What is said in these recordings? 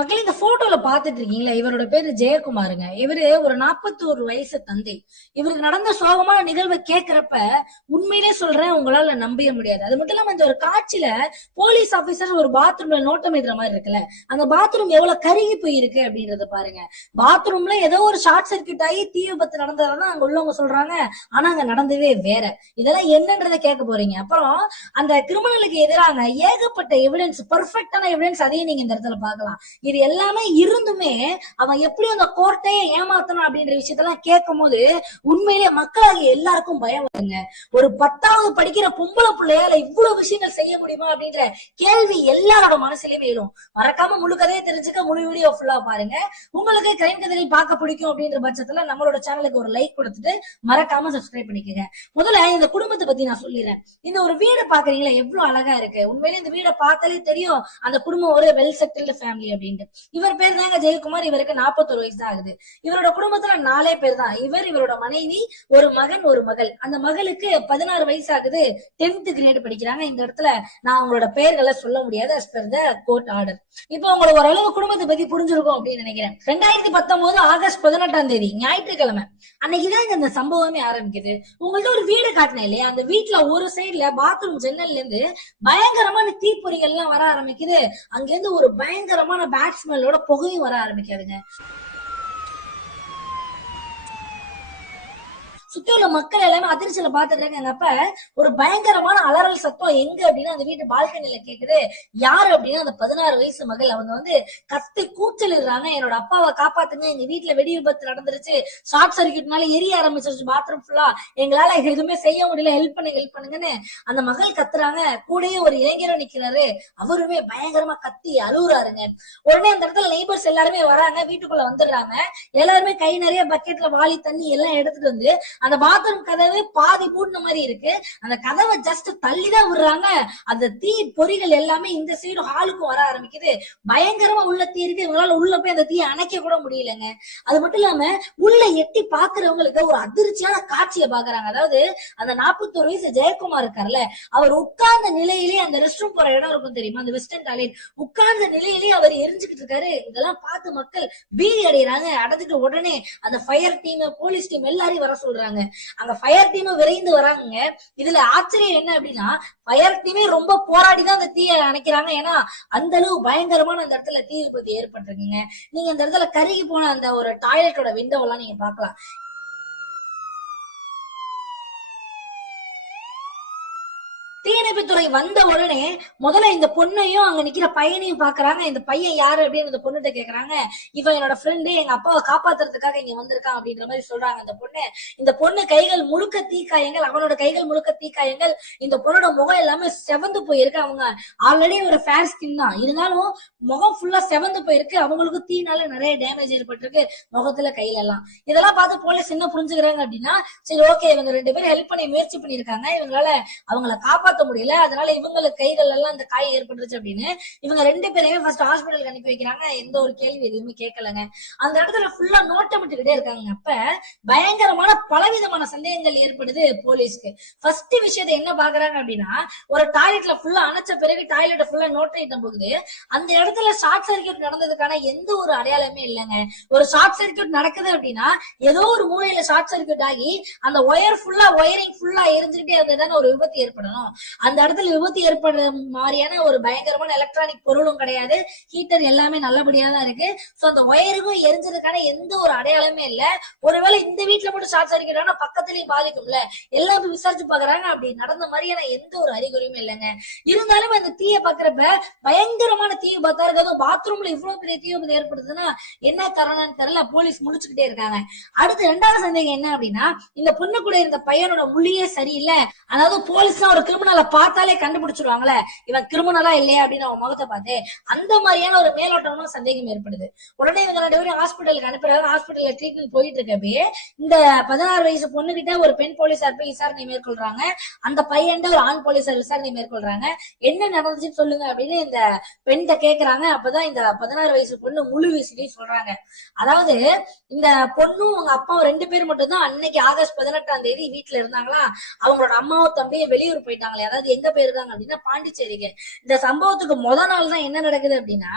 மக்களே இந்த போட்டோல பாத்துட்டு இருக்கீங்களா? இவரோட பேரு ஜெயக்குமாருங்க. இவரு ஒரு 41 வயசு தந்தை. இவருக்கு நடந்த சோகமான நிகழ்வை கேக்குறப்ப உண்மையிலே சொல்றேன், உங்களால நம்பவே முடியாது. அது மட்டும் இல்லாம இந்த ஒரு காட்சியில போலீஸ் ஆபீசர் ஒரு பாத்ரூம்ல நோட்டமிடுற மாதிரி இருக்குல்ல, அந்த பாத்ரூம் எவ்வளவு கருகி போயிருக்கு அப்படின்றத பாருங்க. பாத்ரூம்ல ஏதோ ஒரு ஷார்ட் சர்க்கியூட் ஆகி தீ விபத்து நடந்ததான் அங்க உள்ளவங்க சொல்றாங்க. ஆனா அங்க நடந்ததே வேற. இதெல்லாம் என்னன்றத கேட்க போறீங்க. அப்புறம் அந்த கிரிமினலுக்கு எதிராக ஏகப்பட்ட எவிடன்ஸ், பெர்ஃபெக்டான எவிடன்ஸ், அதையும் நீங்க இந்த இடத்துல பார்க்கலாம். இது எல்லாமே இருந்துமே அவன் எப்படி அந்த கோர்ட்டையே ஏமாத்தணும் அப்படின்ற விஷயத்தெல்லாம் கேட்கும் போது உண்மையிலேயே மக்களாகிய எல்லாருக்கும் பயம் வருங்க. ஒரு 10வது படிக்கிற பொம்பளை பிள்ளையால இவ்வளவு விஷயங்கள் செய்ய முடியுமா அப்படின்ற கேள்வி எல்லாரோட மனசுலயுமே எழும். மறக்காம முழு கதையை தெரிஞ்சுக்க முழு வீடியோ ஃபுல்லா பாருங்க. உங்களுக்கு கிரைம் கதைகள் பார்க்க பிடிக்கும் அப்படின்ற பட்சத்துல நம்மளோட சேனலுக்கு ஒரு லைக் கொடுத்துட்டு மறக்காம சப்ஸ்கிரைப் பண்ணிக்கோங்க. முதல்ல இந்த குடும்பத்தை பத்தி நான் சொல்லிடுறேன். இந்த ஒரு வீடு பாக்குறீங்களா, எவ்வளவு அழகா இருக்கு. உண்மையிலே இந்த வீடை பார்த்தாலே தெரியும் அந்த குடும்பம் ஒரு வெல் செட்டில்டு ஃபேமிலி அப்படின்னு. இவர் பேர் தாங்க ஜெயக்குமார். இவருக்கு 41 வயசு தான் ஆகுது. இவரோட குடும்பத்துல 4 பேர் தான். இவரோட மனைவி, ஒரு மகன், ஒரு மகள். அந்த மகளுக்கு 16 வயசு ஆகுது. 10th கிரேட் படிக்கிறாங்க. இந்த இடத்துல நான் உங்களோட பெயர்களை சொல்ல முடியாது as per the court order. இப்போ உங்களுக்கு ஓரளவு குடும்பத்தை பத்தி புரிஞ்சிருக்கும் அப்படின்னு நினைக்கிறேன். 2019 ஆகஸ்ட் 18ஆம் தேதி ஞாயிற்றுக்கிழமை அன்னைக்குதான் இந்த சம்பவமே ஆரம்பிக்குது. உங்கள்ட்ட ஒரு வீடு காட்டினேன் இல்லையா, அந்த வீட்டுல ஒரு சைடுல பாத்ரூம் ஜன்னல்ல இருந்து பயங்கரமான தீப்பொறிகள் எல்லாம் வர ஆரம்பிக்குது. அங்க இருந்து ஒரு பயங்கரமான பேட்ஸ்மேனோட புகையும் வர ஆரம்பிக்காதுங்க. சுத்தி உள்ள மக்கள் எல்லாமே அதிர்ச்சியில பாத்துட்டு இருக்காங்க. அப்ப ஒரு பயங்கரமான அலறல் சத்தம் எங்க அப்படின்னா அந்த வீட்டு பால்கனில கேக்குது. யாரு அப்படின்னா அந்த 16 வயசு மகள். அவங்க கத்தி கூச்சலிடுறாங்க, என்னோட அப்பாவை காப்பாத்துங்க, எங்க வீட்டுல வெடி விபத்து நடந்துருச்சு, ஷார்ட் சர்க்கியூட்னால எரிய ஆரம்பிச்சிருச்சு பாத்ரூம் ஃபுல்லா, எங்களால எதுவுமே செய்ய முடியல, ஹெல்ப் பண்ணுங்கன்னு அந்த மகள் கத்துறாங்க. கூடயே ஒரு இளைஞரும் நிக்கிறாரு. அவருமே பயங்கரமா கத்தி அழுகுறாருங்க. உடனே அந்த இடத்துல நெய்பர்ஸ் எல்லாருமே வராங்க, வீட்டுக்குள்ள வந்துடுறாங்க. எல்லாருமே கை நிறைய பக்கெட்ல வாளி தண்ணி எல்லாம் எடுத்துட்டு வந்து அந்த பாத்ரூம் கதவு பாதி பூட்டின மாதிரி இருக்கு. அந்த கதவை ஜஸ்ட் தள்ளிதான் விடுறாங்க. அந்த தீ பொறிகள் எல்லாமே இந்த சைடு ஹாலுக்கு வர ஆரம்பிக்குது. பயங்கரமா உள்ள தீ இருக்கு. இவங்களால உள்ள போய் அந்த தீயை அணைக்க கூட முடியலங்க. அது மட்டும் இல்லாம உள்ள எட்டி பாக்குறவங்களுக்கு ஒரு அதிர்ச்சியான காட்சியை பாக்குறாங்க. அதாவது அந்த 41 வயசு ஜெயக்குமார் இருக்காருல்ல, அவர் உட்கார்ந்த நிலையிலேயே அந்த ரெஸ்ட் ரூம் போற இடம் இருக்கும் தெரியுமா, அந்த வெஸ்டர்ன் டாய்லெட், உட்கார்ந்த நிலையிலேயே அவர் எரிஞ்சுக்கிட்டு இருக்காரு. இதெல்லாம் பார்த்து மக்கள் பீதி அடைகிறாங்க. அடைஞ்சிட்டு உடனே அந்த ஃபயர் டீம், போலீஸ் டீம் எல்லாரையும் வர சொல்றாங்க. அங்க ஃபயர் டீம் விரைந்து வராங்க. இதுல ஆச்சரியம் என்ன அப்படின்னா, ஃபயர் டீமே ரொம்ப போராடிதான் அந்த தீயை அணைக்கிறாங்க. ஏன்னா அந்த அளவு பயங்கரமான அந்த இடத்துல தீ விபத்து ஏற்பட்டிருக்குங்க. நீங்க அந்த இடத்துல கருகி போன அந்த ஒரு டாய்லெட்டோட விண்டோ எல்லாம் நீங்க பாக்கலாம். தீயணைப்புத்துறை வந்த உடனே முதல்ல இந்த பொண்ணையும் அங்க நிக்கிற பையனையும் பாக்குறாங்க. இந்த பையன் யாரு அப்படின்னு இந்த பொண்ணுகிட்ட கேக்குறாங்க. இவன் என்னோட ஃப்ரெண்டு, எங்க அப்பாவை காப்பாத்துறதுக்காக இங்க வந்திருக்கான் அப்படின்ற மாதிரி சொல்றாங்க அந்த பொண்ணு. இந்த பொண்ணு கைகள் முழுக்க தீக்காயங்கள், அவனோட கைகள் முழுக்க தீக்காயங்கள். இந்த பொண்ணோட முகம் எல்லாமே செவந்து போயிருக்கு. அவங்க ஆல்ரெடி ஒரு ஃபேர் ஸ்கின் தான், இருந்தாலும் முகம் ஃபுல்லா செவந்து போயிருக்கு. அவங்களுக்கு தீனால நிறைய டேமேஜ் ஏற்பட்டிருக்கு முகத்துல, கையில எல்லாம். இதெல்லாம் பார்த்து போலீஸ் என்ன புரிஞ்சுக்கிறாங்க அப்படின்னா, சரி ஓகே, இவங்க 2 பேரும் ஹெல்ப் பண்ணி முயற்சி பண்ணிருக்காங்க, இவங்களால அவங்களை காப்பாத்த முடியல, அதனால இவங்களுக்கு கைகள் எல்லாம் இந்த காயம் ஏற்பட்டுருச்சு அப்படின்னு இவங்க 2 பேரையுமே ஃபர்ஸ்ட் ஹாஸ்பிட்டலுக்கு அனுப்பி வைக்கிறாங்க. எந்த ஒரு கேள்வி எதுவுமே கேட்கலங்க. அந்த இடத்துல ஃபுல்லா நோட்டமிட்டுக்கிட்டே இருக்காங்க. அப்ப பயங்கரமான பலவிதமான சந்தேகங்கள் ஏற்படுது போலீஸ்க்கு. ஃபர்ஸ்ட் விஷயத்தை என்ன பாக்குறாங்க அப்படின்னா, ஒரு டாய்லெட்ல ஃபுல்லா அணைச்ச பிறகு டாய்லெட் ஃபுல்லா நோட்டமிட்ட போகுது. அந்த இடத்துல ஷார்ட் சர்க்கியூட் நடந்ததுக்கான எந்த ஒரு அடையாளமே இல்லைங்க. ஒரு ஷார்ட் சர்க்கியூட் நடக்குது அப்படின்னா ஏதோ ஒரு மூலையில ஷார்ட் சர்க்கியூட் ஆகி அந்த ஒயரிங் ஃபுல்லா எரிஞ்சுக்கிட்டே இருந்ததான ஒரு விபத்து ஏற்படணும். அந்த இடத்துல விபத்து ஏற்படுற மாதிரியான ஒரு பயங்கரமான எலக்ட்ரானிக் பொருளும் கிடையாது. ஹீட்டர் எல்லாமே நல்லபடியா தான் இருக்கு. சோ அந்த ஒயருக்கும் எரிஞ்சதுக்கான எந்த ஒரு அடையாளமே இல்ல. ஒருவேளை இந்த வீட்டுல மட்டும் ஷார்ட் சர்க்கியூட் ஆனா பக்கத்துலயும் பாதிக்கும்ல, எல்லாம் விசாரிச்சு பாக்குறாங்க. அப்படி நடந்த மாதிரியான எந்த ஒரு அறிகுறியுமே இல்லைங்க. இருந்தாலும் அந்த தீய பாக்குறப்ப பயங்கரமான தீ விபத்தா இருக்கு. பாத்ரூம்ல இவ்வளவு பெரிய தீ விபத்து ஏற்படுதுன்னா என்ன காரணம்னு தெரியல. போலீஸ் முடிச்சுக்கிட்டே இருக்காங்க. அடுத்து 2வது சந்தேகம் என்ன அப்படின்னா, இந்த பொண்ணு கூட இருந்த பையனோட மொழியே சரியில்லை. அதாவது போலீஸ் ஒரு கிரிமினலை பார்த்தாலே கண்டுபிடிச்சிருவாங்களே, இவன் கிரிமினலா இல்லையா அப்படின்னு அவன் முகத்தை பார்த்து அந்த மாதிரியான ஒரு மேலோட்டமான சந்தேகம் ஏற்படுது. உடனே இவங்க 2 பேரும் ஹாஸ்பிட்டலுக்கு அனுப்புறாங்க. ஹாஸ்பிட்டல்ல ட்ரீட்மெண்ட் போயிட்டு இருக்கப்பே இந்த 16 வயசு பொண்ணு கிட்ட ஒரு பெண் போலீசார் போய் விசாரணை மேற்கொள்றாங்க. அந்த பையன் ஒரு ஆண் போலீசார் விசாரணை மேற்கொள்றாங்க. என்ன நடந்துச்சுன்னு சொல்லுங்க அப்படின்னு இந்த பெண்கிட்ட கேக்குறாங்க. அப்பதான் இந்த 16 வயசு பொண்ணு முழு விஷயம் சொல்றாங்க. அதாவது இந்த பொண்ணும் அவங்க அப்பாவும் 2 பேர் மட்டும் தான் அன்னைக்கு ஆகஸ்ட் 18ஆம் தேதி வீட்டுல இருந்தாங்களா. அவங்களோட அம்மாவும் தம்பியும் வெளியூர் போயிட்டாங்களே. அதாவது எங்க போயிருக்காங்க அப்படின்னா பாண்டிச்சேரிக்கு. இந்த சம்பவத்துக்கு முத நாள் தான் என்ன நடக்குது அப்படின்னா,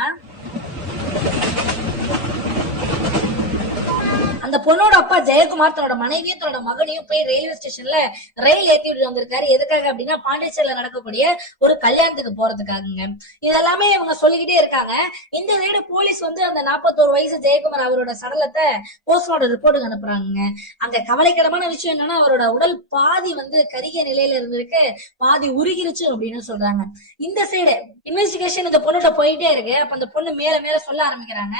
அந்த பொண்ணோட அப்பா ஜெயக்குமார் தன்னோட மனைவியும் தன்னோட மகனையும் போய் ரயில்வே ஸ்டேஷன்ல ரயில் ஏத்தி விட்டு வந்திருக்காரு. எதுக்காக அப்படின்னா பாண்டிச்சேரியில நடக்கக்கூடிய ஒரு கல்யாணத்துக்கு போறதுக்காகங்க. இதெல்லாமே இவங்க சொல்லிக்கிட்டே இருக்காங்க. இந்த சைடு போலீஸ் வந்து அந்த 41 வயசு ஜெயக்குமார் அவரோட சடலத்தை போஸ்ட்மார்டம் ரிப்போர்ட்டுக்கு அனுப்புறாங்க. அங்க கவலைக்கிடமான விஷயம் என்னன்னா அவரோட உடல் பாதி வந்து கருகிய நிலையில இருந்திருக்கு, பாதி உருகிருச்சு அப்படின்னு சொல்றாங்க. இந்த சைடு இன்வெஸ்டிகேஷன் இந்த பொண்ணுகிட்ட போயிட்டே இருக்கு. அப்ப அந்த பொண்ணு மேல மேல சொல்ல ஆரம்பிக்கிறாங்க.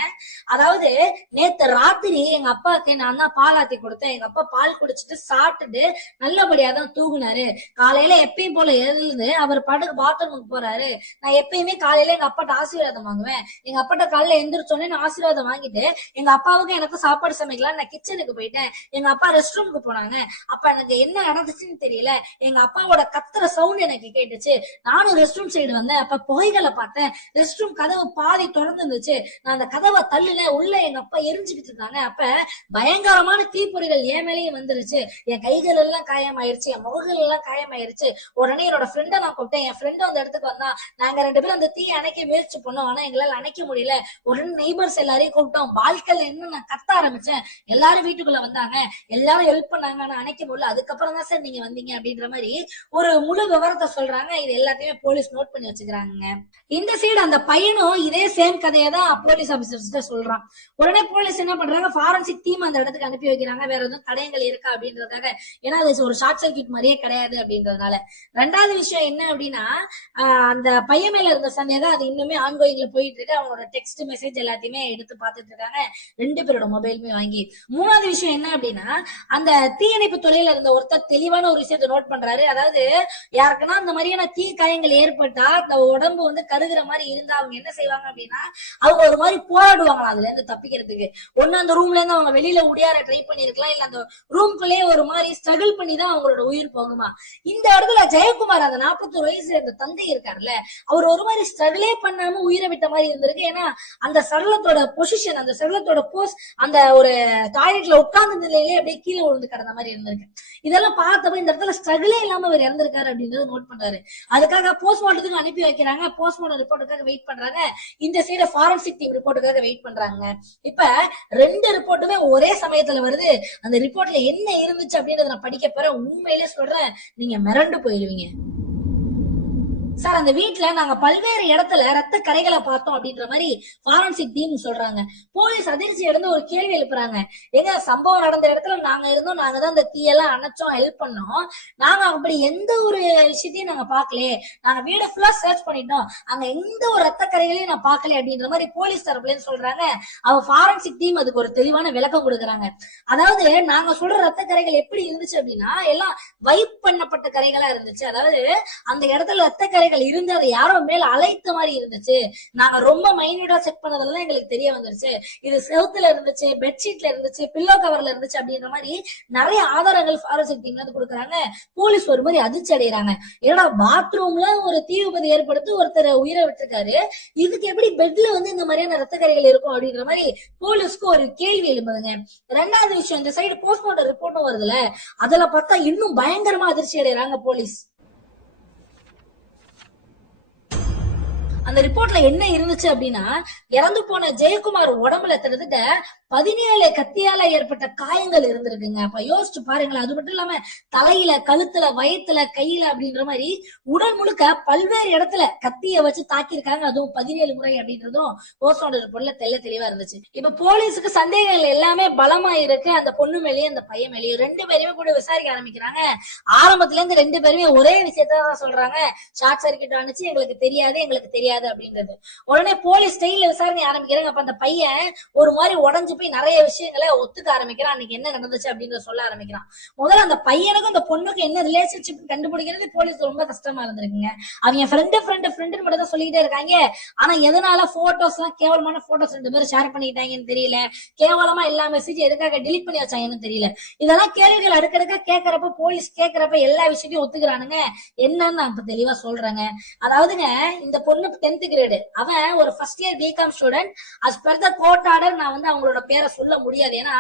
அதாவது நேத்து ராத்திரி எங்க அப்பாவுக்கு நான் தான் பால் ஆத்தி கொடுத்தேன். எங்க அப்பா பால் குடிச்சிட்டு சாப்பிட்டுட்டு நல்லபடியா தான் தூங்குனாரு. காலையில எப்பயும் போல எழுந்து அவர் பாட்டுக்கு பாத்ரூமுக்கு போறாரு. நான் எப்பயுமே காலையில எங்க அப்பாட்ட ஆசீர்வாதம் வாங்குவேன். எங்க அப்பாட்ட காலையில எந்திரிச்சோன்னே நான் ஆசீர்வாதம் வாங்கிட்டு எங்க அப்பாவுக்கு எனக்கு சாப்பாடு சமைக்கலாம் நான் கிச்சனுக்கு போயிட்டேன். எங்க அப்பா ரெஸ்ட் ரூமுக்கு போனாங்க. அப்ப எனக்கு என்ன நடந்துச்சுன்னு தெரியல. எங்க அப்பாவோட கத்துற சவுண்ட் எனக்கு கேட்டுச்சு. நானும் ரெஸ்ட் ரூம் சைடு வந்தேன். அப்ப புகைகளை பார்த்தேன். ரெஸ்ட் ரூம் கதவு பாதி திறந்து இருந்துச்சு. நான் அந்த கதவை தள்ளுல உள்ள எங்க அப்பா எரிஞ்சுக்கிட்டு இருக்காங்க. அப்ப பயங்கரமான தீப்பொறிகள் என் மேலேயும் வந்துருச்சு. என் கைகள் எல்லாம் காயமாயிருச்சு, என் முகங்கள் எல்லாம் காயமாயிருச்சு. உடனே என்னோட ஃப்ரெண்டை நான் கூப்பிட்டேன். என் ஃப்ரெண்ட் அந்த இடத்துக்கு வந்தா. நாங்க 2 பேரும் அந்த தீயை அணைக்க முயற்சி பண்ணோம். ஆனா எங்களால அணைக்க முடியல. உடனே நெய்பர்ஸ் எல்லாரையும் கூப்பிட்டோம். வாழ்க்கையில என்ன நான் கத்த ஆரம்பிச்சேன். எல்லாரும் வீட்டுக்குள்ள வந்தாங்க, எல்லாரும் ஹெல்ப் பண்ணாங்க. ஆனா அணைக்க முடியல. அதுக்கப்புறம் தான் சார் நீங்க வந்தீங்க அப்படின்ற மாதிரி ஒரு முழு விவரத்தை சொல்றாங்க. இது எல்லாத்தையுமே போலீஸ் நோட் பண்ணி வச்சுக்கிறாங்க. இந்த சைடு அந்த பையனும் இதே சேம் கதையை தான் போலீஸ் ஆபீசர்ஸ் சொல்றான். உடனே போலீஸ் என்ன பண்றாங்க, ஃபாரன்சிக் டீம் அந்த இடத்துக்கு அனுப்பி வைக்கிறாங்க. வேற எதுவும் தடயங்கள் இருக்கா அப்படின்றதுக்காக. ஏன்னா அது ஒரு ஷார்ட் சர்க்கியூட் மாதிரியே கிடையாது அப்படின்றதுனால. 2வது விஷயம் என்ன அப்படின்னா அந்த பையன் மேல இருந்த சந்தேகம் அது இன்னுமே ஆன்கோயிங்ல போயிட்டு இருக்கு. அவனோட டெக்ஸ்ட் மெசேஜ் எல்லாத்தையுமே எடுத்து பார்த்துட்டு இருக்காங்க. 2 பேரோட மொபைலுமே வாங்கி. 3வது விஷயம் என்ன அப்படின்னா அந்த தீயணைப்பு துறையில இருந்த ஒருத்தர் தெளிவான ஒரு விஷயத்தை நோட் பண்றாரு. அதாவது யாருக்குன்னா அந்த மாதிரியான தீ காயங்கள் ஏற்பட்டா அந்த உடம்பு வந்து கருகிற மாதிரி இருந்தா அவங்க என்ன செய்வாங்க அப்படின்னா அவங்க ஒரு மாதிரி போராடுவாங்களா அதுல இருந்து தப்பிக்கிறதுக்கு. ஒண்ணு அந்த ரூம்ல இருந்து அவங்க வெளியில உடையார ட்ரை பண்ணிருக்கலாம், இல்ல அந்த ரூம்குள்ளேயே ஒரு மாதிரி ஸ்ட்ரகிள் பண்ணி தான் அவங்களோட உயிர் போகுமா. இந்த இடத்துல ஜெயக்குமார் அந்த 41 வயசு அந்த தந்தை இருக்காருல்ல, அவர் ஒரு மாதிரி ஸ்ட்ரகிளே பண்ணாம உயிரை விட்ட மாதிரி இருந்திருக்கு. ஏன்னா அந்த சடலத்தோட பொசிஷன், அந்த சடலத்தோட போஸ் அந்த ஒரு டாய்லெட்ல உட்கார்ந்த நிலையிலே அப்படியே கீழே விழுந்து கிடந்த மாதிரி இருந்திருக்கு. இதெல்லாம் பார்த்தப்ப இந்த இடத்துல ஸ்ட்ரகிளே இல்லாம அவர் இறந்திருக்காரு அப்படின்றத நோட் பண்றாரு. அதுக்காக போஸ்ட்மார்ட்டத்துக்கு அனுப்பி வைக்கிறாங்க. போஸ்ட்மார்ட்டம் ரிப்போர்ட்டுக்காக வெயிட் பண்றாங்க. இந்த சைடு ஃபாரன்சிக் டீம் ரிப்போர்ட்டுக்காக வெயிட் பண்றாங்க. இப்ப 2 ரிப்போர்ட்டுமே ஒரே சமயத்துல வருது. அந்த ரிப்போர்ட்ல என்ன இருந்துச்சு அப்படின்றத நான் படிக்க போறேன். உண்மையிலே சொல்றேன், நீங்க மிரண்டு போயிருவீங்க. சார் அந்த வீட்டுல நாங்க பல்வேறு இடத்துல ரத்த கரைகளை பார்த்தோம் அப்படின்ற மாதிரி ஃபாரன்சிக் டீம் சொல்றாங்க. போலீஸ் அதிர்ச்சி அடைந்து ஒரு கேள்வி எழுப்புறாங்க. எங்க சம்பவம் நடந்த இடத்துல நாங்க இருந்தோம், நாங்க தான் அந்த தீயெல்லாம் அணைச்சோம், ஹெல்ப் பண்ணோம். நாங்க அப்படி எந்த ஒரு விஷயத்தையும் நாங்க பாக்கலையே. நாங்க வீடு ஃபுல்லா சர்ச் பண்ணிட்டோம், அங்க எந்த ஒரு ரத்த கரைகளையும் நான் பாக்கல அப்படின்ற மாதிரி போலீஸ் தரப்புல சொல்றாங்க. அவ ஃபாரன்சிக் டீம் அதுக்கு ஒரு தெளிவான விளக்கம் கொடுக்குறாங்க. அதாவது நாங்க சொல்ற ரத்த கரைகள் எப்படி இருந்துச்சு அப்படின்னா எல்லாம் வைப் பண்ணப்பட்ட கரைகளா இருந்துச்சு. அதாவது அந்த இடத்துல ரத்த கரைகள் இருந்து அதை யாரோ மேல அழைத்த மாதிரி இருந்துச்சு. நாங்க ரொம்ப மைன்யூட்டா செக் பண்ணதுலதான் எங்களுக்கு தெரிய வந்துருச்சு. இது செவுத்துல இருந்துச்சு, பெட்ஷீட்ல இருந்துச்சு, பில்லோ கவர்ல இருந்துச்சு அப்படின்ற மாதிரி நிறைய ஆதாரங்கள் ஃபாரன்சிக் டீம்ல இருந்து கொடுக்குறாங்க. போலீஸ் ஒரு மாதிரி அதிர்ச்சி அடைகிறாங்க. ஏன்னா பாத்ரூம்ல ஒரு தீ விபத்து ஏற்படுத்தி ஒருத்தர் உயிரை விட்டுருக்காரு, இதுக்கு எப்படி பெட்ல வந்து இந்த மாதிரியான ரத்த கரைகள் இருக்கும் அப்படின்ற மாதிரி போலீஸ்க்கு ஒரு கேள்வி எழுப்புதுங்க. 2வது விஷயம், இந்த சைடு போஸ்ட்மார்ட்டம் ரிப்போர்ட்டும் வருதுல, அதுல பார்த்தா இன்னும் பயங்கரமா அதிர்ச்சி அடைகிறாங்க போலீஸ். அந்த ரிப்போர்ட்ல என்ன இருந்துச்சு அப்படின்னா இறந்து போன ஜெயக்குமார் உடம்புல கிட்டத்தட்ட 17 கத்தியால ஏற்பட்ட காயங்கள் இருந்திருக்குங்க. அப்ப யோசிச்சு பாருங்களேன். அது மட்டும் இல்லாம தலையில, கழுத்துல, வயத்துல, கையில அப்படின்ற மாதிரி உடல் முழுக்க பல்வேறு இடத்துல கத்திய வச்சு தாக்கியிருக்காங்க. அதுவும் 17 முறை அப்படின்றதும் போஸ்ட்மார்ட்டம் ரிப்போர்ட்ல தெளிவா இருந்துச்சு. இப்ப போலீஸுக்கு சந்தேகங்கள் எல்லாமே பலமா இருக்கு. அந்த பொண்ணு மேலேயும் அந்த பையன் மேலேயும் 2 பேருமே கூட விசாரிக்க ஆரம்பிக்கிறாங்க. ஆரம்பத்துல இருந்து 2 பேருமே ஒரே விஷயத்தான் சொல்றாங்க, ஷார்ட் சர்க்கியூட் ஆனிச்சு, எங்களுக்கு தெரியாது அப்படின்றது. உடனே போலீஸ் ஸ்டைல்ல விசாரணை ஆரம்பிக்கிறாங்க. அப்ப அந்த பையன் ஒரு மாதிரி உடஞ்சு போய் நிறைய விஷயங்களை ஒத்துக்க ஆரம்பிக்கிறான். அன்னைக்கு என்ன நடந்துச்சு அப்படின்றத சொல்ல ஆரம்பிக்கிறான். முதல்ல அந்த பையனுக்கும் அந்த பொண்ணுக்கும் என்ன ரிலேஷன்ஷிப் கண்டுபிடிக்கிறது போலீஸ் ரொம்ப கஷ்டமா இருந்திருக்குங்க. அவங்க ஃப்ரெண்டு மட்டும் தான் சொல்லிக்கிட்டே இருக்காங்க. ஆனா எதனால போட்டோஸ் எல்லாம் கேவலமான போட்டோஸ் 2 பேரும் ஷேர் பண்ணிக்கிட்டாங்கன்னு தெரியல. கேவலமா எல்லா மெசேஜ் எதுக்காக டிலீட் பண்ணி வச்சாங்கன்னு தெரியல. இதெல்லாம் கேள்விகள் அடுக்கடுக்க கேட்கறப்ப போலீஸ் கேட்கறப்ப எல்லா விஷயத்தையும் ஒத்துக்கிறானுங்க. என்னன்னு நான் இப்ப தெளிவா சொல்றேங்க. அதாவதுங்க இந்த பொண்ணு 10th கிரேடு. அவன் ஒரு first year BCom student. As per the court order நான் வந்து அவங்களோட பேரை சொல்ல முடியாது. ஏன்னா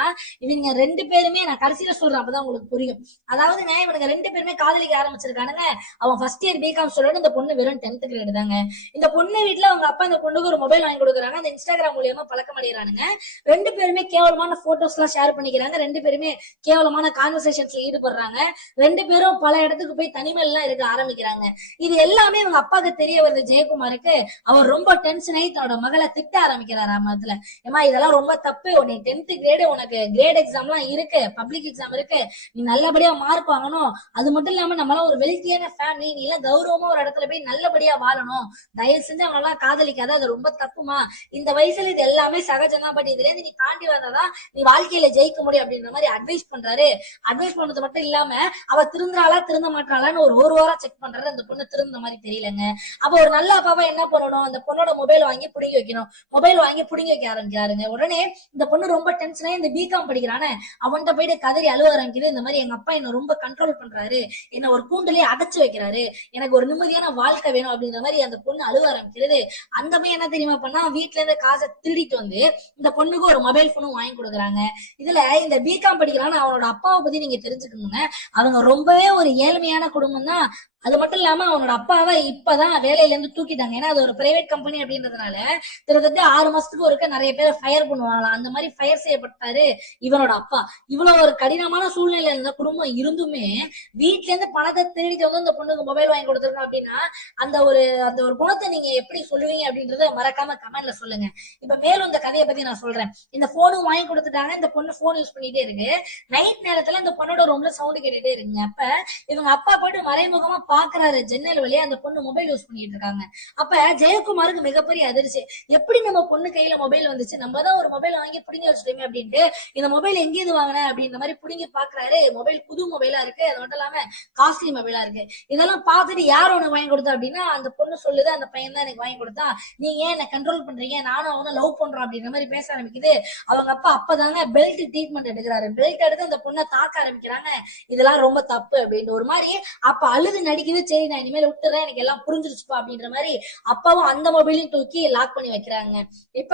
இவங்க 2 பேருமே, நான் கடைசியில சொல்றேன் அப்பதான் உங்களுக்கு புரியும். அதாவதுங்க இவனுங்க 2 பேருமே காதலிக்க ஆரம்பிச்சிருக்கானுங்க. அவன் ஃபர்ஸ்ட் இயர் பிகாம் ஸ்டூடெண்ட், இந்த பொண்ணு வெறும் 10th கிரேடு தாங்க. இந்த பொண்ணு வீட்டுல அவங்க அப்பா இந்த பொண்ணுக்கு ஒரு மொபைல் வாங்கி கொடுக்குறாங்க. அந்த இன்ஸ்டாகிராம் மூலியமா பழக்கம் அடைகிறானுங்க. 2 பேருமே கேவலமான போட்டோஸ் எல்லாம் ஷேர் பண்ணிக்கிறாங்க. 2 பேருமே கேவலமான கான்வர்சேஷன்ஸ்ல ஈடுபடுறாங்க. 2 பேரும் பல இடத்துக்கு போய் தனிமையில எல்லாம் இருக்க ஆரம்பிக்கிறாங்க. இது எல்லாமே அவங்க அப்பாவுக்கு தெரிய வருது ஜெயக்குமாருக்கு. அவர் ரொம்ப டென்ஷன் ஆகி தன்னோட மகளை திட்ட ஆரம்பிக்கிறாரு. அதுல ஏமா இதெல்லாம் ரொம்ப தப்பு, உன்னை 10th கிரேடு, உனக்கு கிரேட் எக்ஸாம் எல்லாம் இருக்கு, பப்ளிக் எக்ஸாம் இருக்கு, நீ நல்லபடியா மார்க் வாங்கணும். அது மட்டும் இல்லாம நம்மளாம் ஒரு வெல்த்தியான ஃபேமிலி, நீ எல்லாம் கௌரவமா ஒரு இடத்துல போய் நல்லபடியா வாழணும். தயவு செஞ்சு அவனெல்லாம் காதலிக்காத, அது ரொம்ப தப்புமா. இந்த வயசுல இது எல்லாமே சகஜம் தான், பட் இதுல இருந்து நீ தாண்டி வந்தாதான் நீ வாழ்க்கையில ஜெயிக்க முடியும் அப்படின்ற மாதிரி அட்வைஸ் பண்றாரு. அட்வைஸ் பண்றது மட்டும் இல்லாம அவ திருந்துறாளா திருந்த மாட்டாளான்னு ஒரு வாரம் செக் பண்றாரு. அந்த பொண்ணு திருந்த மாதிரி தெரியலங்க. அப்ப ஒரு நல்ல அப்பாவா என்ன பண்ணணும், அந்த பொண்ணோட மொபைல் வாங்கி புடுங்கி வைக்கணும். மொபைல் வாங்கி புடுங்கி வைக்க ஆரம்பிக்கிறாருங்க. உடனே இந்த பொண்ணு ரொம்ப டென்ஷனா இந்த பிகாம் படிக்கிறானே அவன்கிட்ட போயிட்டு கதறி அழுவ ஆரம்பிக்குது. இந்த மாதிரி எங்க அப்பா என்ன ரொம்ப கண்ட்ரோல் பண்றாரு, என்ன ஒரு கூண்டுலயே அடைச்சு வைக்கிறாரு, எனக்கு ஒரு நிம்மதியான வாழ்க்கை வேணும் அப்படின்ற மாதிரி அந்த பொண்ணு அழுவ ஆரம்பிக்கிறது. அந்த பையன் என்ன தெரியுமா பண்ணா, வீட்டுல இருந்து காசை திருடிட்டு வந்து இந்த பொண்ணுக்கு ஒரு மொபைல் போனும் வாங்கி கொடுக்குறாங்க. இதுல இந்த பிகாம் படிக்கிறான்னு அவனோட அப்பாவை பத்தி நீங்க தெரிஞ்சுக்கணுங்க. அவங்க ரொம்பவே ஒரு ஏழ்மையான குடும்பம் தான். அது மட்டும் இல்லாம அவனோட அப்பாவை இப்பதான் வேலையில இருந்து தூக்கிட்டாங்க. ஏன்னா அது ஒரு பிரைவேட் கம்பெனி அப்படின்றதுனால கிட்டத்தட்ட 6 மாசத்துக்கு ஒருக்க நிறைய பேர் ஃபயர் பண்ணுவாங்களாம். அந்த மாதிரி ஃபயர் செய்யப்பட்டாரு இவனோட அப்பா. இவ்வளவு ஒரு கடினமான சூழ்நிலையில இருந்த குடும்பம் இருந்துமே வீட்டுல இருந்து பணத்தை தேடிட்டு வந்து அந்த பொண்ணுக்கு மொபைல் வாங்கி கொடுத்துருக்கோம் அப்படின்னா அந்த ஒரு குணத்தை நீங்க எப்படி சொல்லுவீங்க அப்படின்றத மறக்காம கமெண்ட்ல சொல்லுங்க. இப்ப மேலும் இந்த கதையை பத்தி நான் சொல்றேன். இந்த போனும் வாங்கி கொடுத்துட்டாங்க. இந்த பொண்ணு போன் யூஸ் பண்ணிட்டே இருக்கு. நைட் நேரத்துல இந்த பொண்ணோட ரூம்ல சவுண்ட் கேட்டுட்டே இருக்குங்க. அப்ப இவங்க அப்பா போயிட்டு மறைமுகமா பாக்குறாரு ஜன்னல் வழியா அந்த பொண்ணு மொபைல் யூஸ் பண்ணிட்டு இருக்காங்க. அப்ப ஜெயக்குமாருக்கு மிகப்பெரிய அதிர்ச்சி. எப்படி நம்ம பொண்ணு கையில மொபைல் வந்துச்சு, நம்ம தான் ஒரு மொபைல் வாங்கி புடிங்கி வச்சுட்டோமே அப்படின்ட்டு இந்த மொபைல் எங்கேயிருந்து வாங்கின அப்படின்ற மாதிரி புடிங்கி பாக்குறாரு. மொபைல் புது மொபைலா இருக்கு, அது மட்டும் இல்லாம காஸ்ட்லி மொபைலா இருக்கு. இதெல்லாம் பார்த்துட்டு யார் உனக்கு வாங்கி கொடுத்தா அப்படின்னா அந்த பொண்ணு சொல்லுது, அந்த பையன் தான் எனக்கு வாங்கி கொடுத்தா, நீங்க ஏன் என்ன கண்ட்ரோல் பண்றீங்க, நானும் அவனை லவ் பண்றோம் அப்படின்ற மாதிரி பேச ஆரம்பிக்குது. அவங்க அப்பா அப்பதாங்க பெல்ட் ட்ரீட்மெண்ட் எடுக்கிறாரு. பெல்ட் எடுத்து அந்த பொண்ணை தாக்க ஆரம்பிக்கிறாங்க. இதெல்லாம் ரொம்ப தப்பு அப்படின்னு ஒரு மாதிரி அப்ப அழுது நடிக்குது. சரி நான் இனிமேல் விட்டுறேன், எனக்கு எல்லாம் புரிஞ்சிருச்சுப்பா அப்படின்ற மாதிரி அப்பாவும் அந்த மொபைலையும் தூக்கி லாக் பண்ணி வைக்கிறாங்க. இப்ப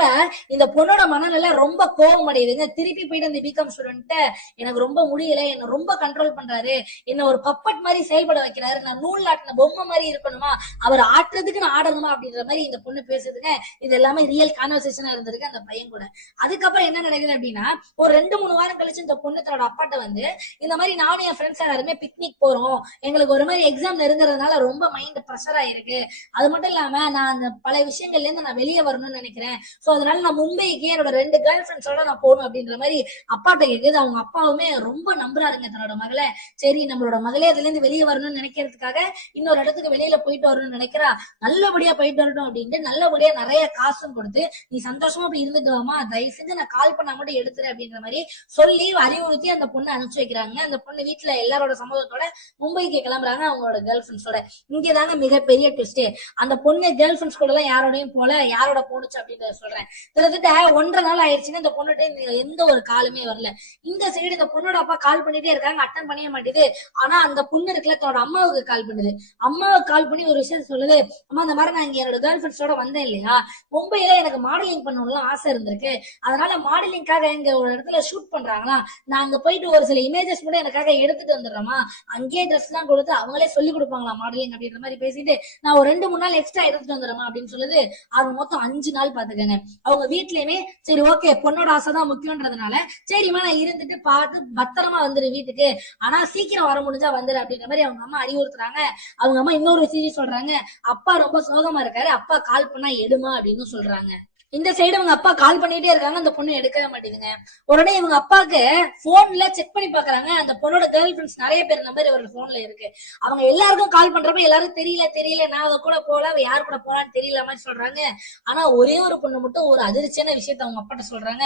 இந்த பொண்ணோட மனநிலை ரொம்ப கோபம் அடையுதுங்க. திருப்பி போயிட்டு அந்த பிகாம் ஸ்டூடெண்ட், எனக்கு ரொம்ப முடியல, என்ன ரொம்ப கண்ட்ரோல் பண்றாரு, என்ன ஒரு பப்பட் மாதிரி செயல்பட வைக்கிறாரு, நான் நூல் ஆட்டின பொம்மை மாதிரி இருக்கணுமா, அவர் ஆட்டுறதுக்கு நான் ஆடணுமா அப்படின்ற மாதிரி இந்த பொண்ணு பேசுதுங்க. இது எல்லாமே ரியல் கான்வர்சேஷனா இருந்திருக்கு அந்த பையன் கூட. அதுக்கப்புறம் என்ன நடக்குது அப்படின்னா, ஒரு 2-3 வாரம் கழிச்சு இந்த பொண்ணு தன்னோட அப்பாட்ட வந்து இந்த மாதிரி நானும் என் ஃப்ரெண்ட்ஸ் எல்லாருமே பிக்னிக் போறோம், எங்களுக்கு ஒரு மாதிரி எக்ஸாம் நெருங்குறதுனால ரொம்ப மைண்ட் ப்ரெஷர் ஆயிருக்கு, அது மட்டும் இல்லாம நான் அந்த பல விஷயங்கள்ல இருந்து நான் வெளியே வரணும்னு நினைக்கிறேன், சோ அதனால நான் மும்பைக்கு என்னோட 2 கேர்ள் ஃப்ரெண்ட்ஸோட நான் போகணும் அப்படின்ற மாதிரி அப்பாட்ட கேக்குது. அவங்க அப்பாவுமே ரொம்ப நம்புறாருங்க தன்னோட மகளை. சரி நம்மளோட மகளே அதுல இருந்து வெளியே வரணும்னு நினைக்கிறதுக்காக இன்னொரு இடத்துக்கு வெளியில போயிட்டு வரணும்னு நினைக்கிறா, நல்லபடியா போயிட்டு வரணும் அப்படின்ட்டு நல்லபடியா நிறைய காசும் கொடுத்து நீ சந்தோஷமா போய் இருந்துட்டு வாமா, தயவு செஞ்சு நான் கால் பண்ணா மட்டும் எடுத்துரு அப்படின்ற மாதிரி சொல்லி அறிவுறுத்தி அந்த பொண்ணு அனுப்பிச்சு வைக்கிறாங்க. அந்த பொண்ணு வீட்டுல எல்லாரோட சம்மதத்தோட மும்பைக்கு கிளம்புறாங்க அவங்களோட கேர்ள் ஃப்ரெண்ட்ஸோட. இங்கதாங்க மிகப்பெரிய ட்விஸ்ட். அந்த பொண்ணு கேர்ள் ஃப்ரெண்ட்ஸ் கூட எல்லாம் யாரோடையும் போல, யாரோட போனுச்சு அப்படின்றத சொல்றேன். கிட்டத்தட்ட 1.5 நாள் ஆயிடுச்சுன்னு இந்த பொண்ணுகிட்ட எந்த ஒரு காலுமே வரல. இந்த சைடு இந்த பொண்ணோட அப்பா கால் பண்ணிட்டே இருக்காங்க, அட்டன் பண்ணவே மாட்டேது. ஆனா அந்த பொண்ணு இருக்குல்ல தன்னோட அம்மாவுக்கு கால் பண்ணுது. அம்மாவுக்கு கால் பண்ணி ஒரு விஷயம் சொல்லுது, அம்மா இந்த மாதிரி நான் இங்க என்னோட கேர்ள் ஃப்ரெண்ட்ஸோட வந்தேன் இல்லையா, மும்பையில எனக்கு மாடலிங் பண்ணணும்னு ஆசை இருந்திருக்கு, அதனால மாடலிங்காக இங்க ஒரு இடத்துல ஷூட் பண்றாங்களா, நான் அங்க போயிட்டு ஒரு சில இமேஜஸ் கூட எனக்காக எடுத்துட்டு வந்துடுறேமா, அங்கேயே ட்ரெஸ் எல்லாம் கொடுத்து அவங்களே சொல்லி கொடுப்பாங்களா மாடலிங் அப்படின்ற மாதிரி பேசிட்டு நான் ஒரு 2-3 நாள் எக்ஸ்ட்ரா எடுத்துட்டு வந்துடுறேமா அப்படின்னு சொல்லுது. அது மொத்தம் 5 நாள் பாத்துக்கங்க. அவங்க வீட்லயுமே சரி ஓகே பொண்ணோட ஆசைதான் முக்கியன்றதுனால சரிம்மா நான் இருந்துட்டு பார்த்து பத்திரமா வந்துரு வீட்டுக்கு, ஆனா சீக்கிரம் வர முடிஞ்சா வந்துரு அப்படின்ற மாதிரி அவங்க அம்மா அறிவுறுத்துறாங்க. அவங்க அம்மா இன்னொரு செய்தி சொல்றாங்க, அப்பா ரொம்ப சோகமா இருக்காரு, அப்பா கால் பண்ணா எடுமா அப்படின்னு சொல்றாங்க. இந்த சைடு அவங்க அப்பா கால் பண்ணிட்டே இருக்காங்க, அந்த பொண்ணு எடுக்கவே மாட்டேங்குதுங்க. உடனே இவங்க அப்பாக்கு போன்ல செக் பண்ணி பாக்குறாங்க, அந்த பொண்ணோட கேர்ள் ஃப்ரெண்ட்ஸ் நிறைய பேர் நம்பர் இவரோட போன்ல இருக்கு. அவங்க எல்லாருக்கும் கால் பண்றப்ப எல்லாரும் தெரியல நான் அவ கூட போல, அவ யாரு கூட போலான்னு தெரியல மாதிரி சொல்றாங்க. ஆனா ஒரே ஒரு பொண்ணு மட்டும் ஒரு அதிர்ச்சியான விஷயத்த அவங்க அப்பாட்ட சொல்றாங்க,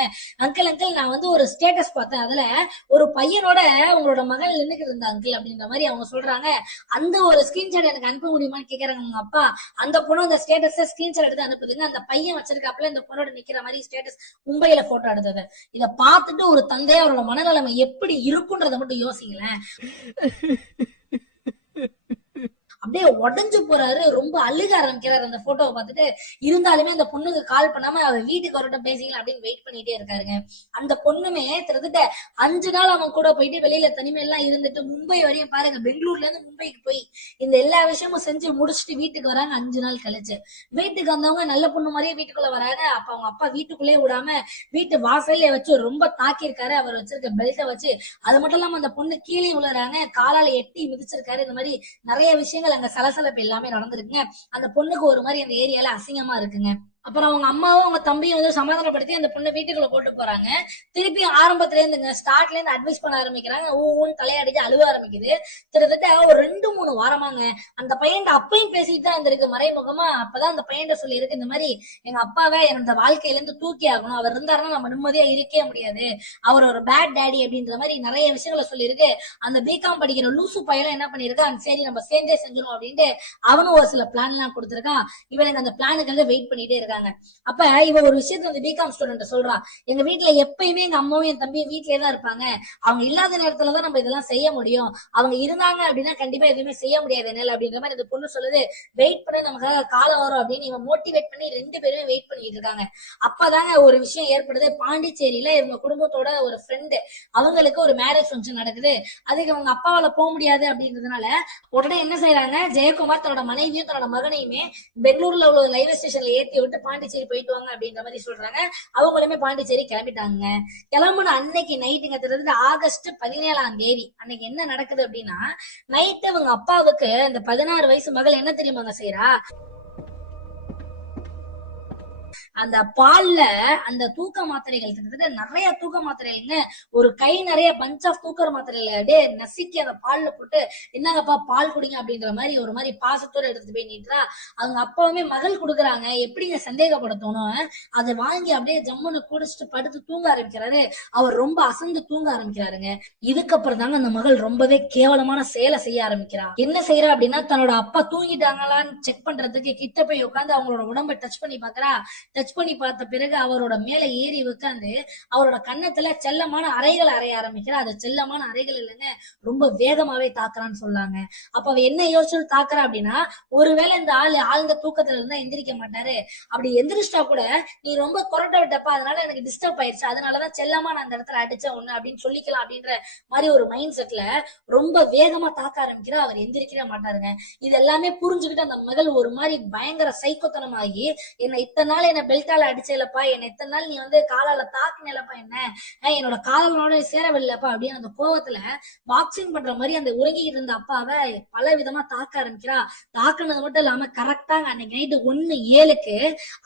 அங்கிள் நான் வந்து ஒரு ஸ்டேட்டஸ் பார்த்தேன், அதுல ஒரு பையனோட உங்களோட மகள் நின்னுக்கு இருந்தா அங்கிள் அப்படின்ற மாதிரி அவங்க சொல்றாங்க. அந்த ஒரு ஸ்கிரீன்ஷாட் எனக்கு அனுப்ப முடியுமான்னு கேக்குறாங்க அவங்க அப்பா. அந்த பொண்ணு அந்த ஸ்டேட்டஸ் ஸ்கிரீன்ஷாட் எடுத்து அனுப்புதுங்க. அந்த பையன் வச்சிருக்காப்புல இந்த பொண்ணோட நிக்கிற மாதிரி ஸ்டேட்டஸ் மும்பையில போட்டோ எடுத்தது. இத பார்த்துட்டு ஒரு தந்தையா அவரோட மனநிலைமை எப்படி இருக்குன்றத மட்டும் யோசிங்களேன். அப்படியே உடஞ்சு போறாரு. ரொம்ப அழுக ஆரம்பிக்கிறாரு அந்த போட்டோவை பார்த்துட்டு. இருந்தாலுமே அந்த பொண்ணுக்கு கால் பண்ணாம அவ வீட்டுக்கு வரட்டும் பேசிக்கலாம் அப்படின்னு வெயிட் பண்ணிட்டே இருக்காருங்க. அந்த பொண்ணுமே கிட்டத்தட்ட 5 நாள் அவன் கூட போயிட்டு வெளியில தனிமையெல்லாம் இருந்துட்டு மும்பை வரையும் பாருங்க, பெங்களூர்ல இருந்து மும்பைக்கு போய் இந்த எல்லா விஷயமும் செஞ்சு முடிச்சுட்டு வீட்டுக்கு வராங்க 5 நாள் கழிச்சு. வீட்டுக்கு வந்தவங்க நல்ல பொண்ணு மாதிரியே வீட்டுக்குள்ள வராங்க. அப்ப அவங்க அப்பா வீட்டுக்குள்ளே விடாம வீட்டு வாசல்ல வச்சு ரொம்ப தாக்கியிருக்காரு. அவர் வச்சிருக்க பெல்ட்டை வச்சு. அது மட்டும் இல்லாம அந்த பொண்ணு கீழே விழுறாங்க, காலால எட்டி மிதிச்சிருக்காரு. இந்த மாதிரி நிறைய விஷயங்கள் அங்க சலசலப்பு எல்லாமே நடந்திருக்குங்க. அந்த பொண்ணுக்கு ஒரு மாதிரி அந்த ஏரியால அசிங்கமா இருக்குங்க. அப்புறம் அவங்க அம்மாவும் அவங்க தம்பியும் வந்து சமாதானப்படுத்தி அந்த பொண்ணை வீட்டுக்குள்ள போட்டு போறாங்க. திருப்பி ஆரம்பத்துல இருந்துங்க ஸ்டார்ட்ல இருந்து அட்வைஸ் பண்ண ஆரம்பிக்கிறாங்க. ஊன்னு தலையடிச்சு அழுவ ஆரம்பிக்குது. கிட்டத்தட்ட ஒரு 2-3 வாரமாங்க அந்த பையன் அப்பையும் பேசிட்டு தான் இருந்திருக்கு மறைமுகமா. அப்பதான் அந்த பையன் சொல்லி இருக்கு, இந்த மாதிரி எங்க அப்பாவை இந்த வாழ்க்கையில இருந்து தூக்கி ஆகணும், அவர் இருந்தாருன்னா நம்ம நிம்மதியா இருக்கவே முடியாது, அவர் ஒரு பேட் டேடி அப்படின்ற மாதிரி நிறைய விஷயங்களை சொல்லியிருக்கு. அந்த பிகாம் படிக்கிற லூசு பையன் என்ன பண்ணிருக்கான், சரி நம்ம சேர்ந்தே செஞ்சிடும் அப்படின்ட்டு அவனும் ஒரு சில பிளான் எல்லாம் கொடுத்திருக்கான். இவனுக்கு அந்த பிளானுக்காக வெயிட் பண்ணிட்டே இருக்காங்க. அப்ப இவ ஒரு விஷயத்த அந்த பிகாம் ஸ்டூடெண்ட் சொல்றான், எங்க வீட்டுல எப்பயுமே எங்க அம்மாவும் என் தம்பியும் வீட்லயே தான் இருப்பாங்க, அவங்க இல்லாத நேரத்துலதான் நம்ம இதெல்லாம் செய்ய முடியும், அவங்க இருந்தாங்க அப்படின்னா கண்டிப்பா எதுவுமே செய்ய முடியாது என்னால அப்படின்ற மாதிரி இந்த பொண்ணு சொல்லுது. வெயிட் பண்ண நமக்காக காலம் வரும் அப்படின்னு இவன் மோட்டிவேட் பண்ணி 2 பேருமே வெயிட் பண்ணிட்டு இருக்காங்க. அப்பதாங்க ஒரு விஷயம் ஏற்படுது. பாண்டிச்சேரியில இவங்க குடும்பத்தோட ஒரு ஃப்ரெண்டு அவங்களுக்கு ஒரு மேரேஜ் ஃபங்க்ஷன் நடக்குது. அதுக்கு அவங்க அப்பாவால போக முடியாது அப்படின்றதுனால உடனே என்ன செய்யறாங்க, ஜெயக்குமார் தன்னோட மனைவியும் தன்னோட மகனையுமே பெங்களூர்ல உள்ள ரயில்வே ஸ்டேஷன்ல ஏத்தி விட்டு பாண்டிச்சேரி போயிட்டு வாங்க அப்படின்ற மாதிரி சொல்றாங்க. அவங்களுமே பாண்டிச்சேரி கிளம்பிட்டாங்க. கிளம்புன அன்னைக்கு நைட்டுங்க, கிட்டத்தட்ட ஆகஸ்ட் 17ஆம் தேதி அன்னைக்கு என்ன நடக்குது அப்படின்னா, நைட்டு அவங்க அப்பாவுக்கு அந்த 16 வயசு மகள் என்ன தெரியுமாங்க செய்யறா, அந்த பால்ல அந்த தூக்க மாத்திரைகள் கிட்டத்தட்ட நிறைய தூக்க மாத்திரைங்க, ஒரு கை நிறைய பஞ்ச் ஆஃப் தூக்க மாத்திரைகளை அப்படியே நசுக்கி அந்த பால்ல போட்டு என்னங்கப்பா பால் குடிங்க அப்படின்ற மாதிரி ஒரு மாதிரி பாசத்தோட எடுத்துட்டு போய் நீட்டா. அவங்க அப்பாவுமே மகள் கொடுக்குறாங்க, எப்படிங்க சந்தேகப்படுத்தணும், அதை வாங்கி அப்படியே ஜம்முன்னு குடிச்சிட்டு படுத்து தூங்க ஆரம்பிக்கிறாரு. அவர் ரொம்ப அசந்து தூங்க ஆரம்பிக்கிறாருங்க. இதுக்கப்புறம் தாங்க அந்த மகள் ரொம்பவே கேவலமான செயலை செய்ய ஆரம்பிக்கிறா. என்ன செய்யறா அப்படின்னா, தன்னோட அப்பா தூங்கிட்டாங்களான்னு செக் பண்றதுக்கு கிட்ட போய் உட்காந்து அவங்களோட உடம்ப டச் பண்ணி பாக்குறா. டச் பண்ணி பார்த்த பிறகு அவரோட மேல ஏறி உட்காந்து அவரோட கன்னத்துல செல்லமான அறைகள் அறைய ஆரம்பிக்கிறா. அது செல்லமான அறைகள் இல்லைங்க, ரொம்ப வேகமாவே தாக்குறான்னு சொல்லாங்க. அப்ப அவ என்ன யோசிச்சு தாக்குறா அப்படின்னா, ஒருவேளை இந்த ஆளு ஆழ்ந்த தூக்கத்துல இருந்தா எந்திரிக்க மாட்டாரு, அப்படி எந்திரிச்சிட்டா கூட நீ ரொம்ப கொரட்டை விட்டப்பா அதனால எனக்கு டிஸ்டர்ப் ஆயிடுச்சு, அதனாலதான் செல்லமா நான் அந்த இடத்துல அடிச்சேன் ஒண்ணு அப்படின்னு சொல்லிக்கலாம் அப்படின்ற மாதிரி ஒரு மைண்ட் செட்ல ரொம்ப வேகமா தாக்க ஆரம்பிக்கிறா. அவர் எந்திரிக்கவே மாட்டாருங்க. இது எல்லாமே புரிஞ்சுக்கிட்டு அந்த மகள் ஒரு மாதிரி பயங்கர சைக்கோத்தனமாகி, என்ன இத்தனை நாள் என்ன பெல்ட்டால அடிச்சேலப்பா, என்ன இத்தனை நாள் நீ வந்து காலால தாக்குனேலப்பா, என்ன என்னோட காதலனோட சேரவில்லைப்பா அப்படின்னு அந்த கோவத்துல பாக்ஸிங் பண்ற மாதிரி அந்த உறங்கிட்டு இருந்த அப்பாவை பல விதமா தாக்க ஆரம்பிக்கிறா. தாக்குனது மட்டும் இல்லாம கரெக்டாங்க அன்னைக்கு நைட்டு 1:07க்கு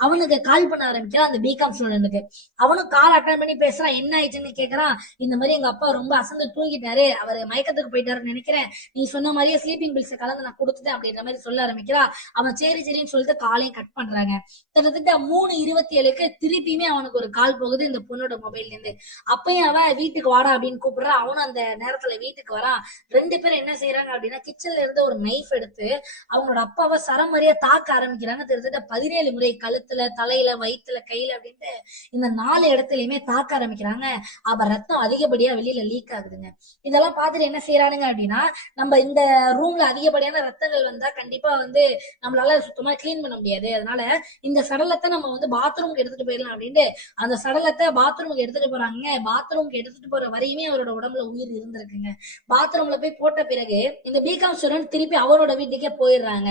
அவனுக்கு கால் பண்ண ஆரம்பிக்கிறா அந்த பிகாம் ஸ்டூடெண்ட்டுக்கு. அவனும் கால் அட்டன் பண்ணி பேசுறான். என்ன ஆயிடுச்சுன்னு கேக்குறான். இந்த மாதிரி எங்க அப்பா ரொம்ப அசந்து தூங்கிட்டாரு, அவரு மயக்கத்துக்கு போயிட்டாருன்னு நினைக்கிறேன், நீ சொன்ன மாதிரியே ஸ்லீப்பிங் பில்ஸ் கலந்து நான் கொடுத்துட்டேன் அப்படின்ற மாதிரி சொல்ல ஆரம்பிக்கிறா. அவன் சரி சரின்னு சொல்லிட்டு காலையும் கட் பண்றாங்க. கிட்டத்தட்ட 3:27க்கு திருப்பியுமே அவனுக்கு ஒரு கால் போகுது இந்த பொண்ணோட மொபைல்ல இருந்து. அப்பயும் அவன் வீட்டுக்கு வாடா அப்படின்னு கூப்பிடுறான். அவனும் அந்த நேரத்துல வீட்டுக்கு வரான். 2 பேரும் என்ன செய்யறாங்க அப்படின்னா, கிச்சன்ல இருந்து ஒரு நைஃப் எடுத்து அவங்களோட அப்பாவை சரமாரியா தாக்க ஆரம்பிக்கிறாங்க. கிட்டத்தட்ட 17 முறை கழுத்துல, தலையில, வயிற்றுல, கையில அப்படின்ட்டு இந்த 4 இடத்துலயுமே தாக்க ஆரம்பிக்கிறாங்க. அப்ப ரத்தம் அதிகப்படியா வெளியில லீக் ஆகுதுங்க. இதெல்லாம் பார்த்துட்டு என்ன செய்யறானுங்க அப்படின்னா, நம்ம இந்த ரூம்ல அதிகப்படியான ரத்தங்கள் வந்தா கண்டிப்பா வந்து நம்மளால சுத்தமா கிளீன் பண்ண முடியாது, அதனால இந்த சடலத்தை நம்ம வந்து பாத்ரூமுக்கு எடுத்துட்டு போயிடலாம் அப்படின்ட்டு அந்த சடலத்தை பாத்ரூமுக்கு எடுத்துட்டு போறாங்க. பாத்ரூமுக்கு எடுத்துட்டு போற வரையுமே அவரோட உடம்புல உயிர் இருந்திருக்குங்க. பாத்ரூம்ல போய் போட்ட பிறகு இந்த பிகாம் ஸ்டூடெண்ட் திருப்பி அவரோட வீட்டுக்கே போயிடுறாங்க.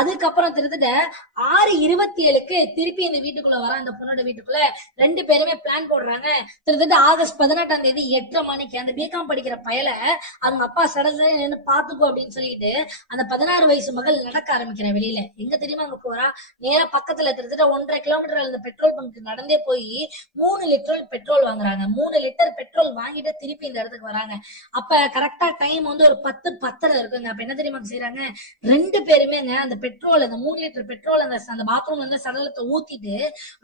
அதுக்கப்புறம் கிட்டத்தட்ட 6:27க்கு திருப்பி இந்த வீட்டுக்குள்ள வர அந்த பொண்ணோட வீட்டுக்குள்ள 2 பேருமே பிளான் போடுறாங்க. கிட்டத்தட்ட ஆகஸ்ட் 18ஆம் தேதி 8:30 மணிக்கு அந்த பிகாம் படிக்கிற பயல அவங்க அப்பா சடல நின்று பாத்துக்கோ அப்படின்னு சொல்லிட்டு அந்த 16 வயசு மகள் நடக்க ஆரம்பிக்கிறேன் வெளியில. எங்க தெரியுமா அங்க போறா, நேரா பக்கத்துல கிட்டத்தட்ட 1.5 கிலோமீட்டர் அந்த பெட்ரோல் பங்க் நடந்தே போய் 3 லிட்டர் பெட்ரோல் வாங்குறாங்க. 3 லிட்டர் பெட்ரோல் வாங்கிட்டு திருப்பி இந்த இடத்துக்கு வராங்க. அப்ப கரெக்டா டைம் வந்து ஒரு 10:10 இருக்குங்க. அப்ப என்ன தெரியுமா செய்யறாங்க, 2 பேருமேங்க அந்த பெட்ரோல், அந்த 3 லிட்டர் பெட்ரோல் அந்த பாத்ரூம்ல இருந்து சடலத்தை ஊத்திட்டு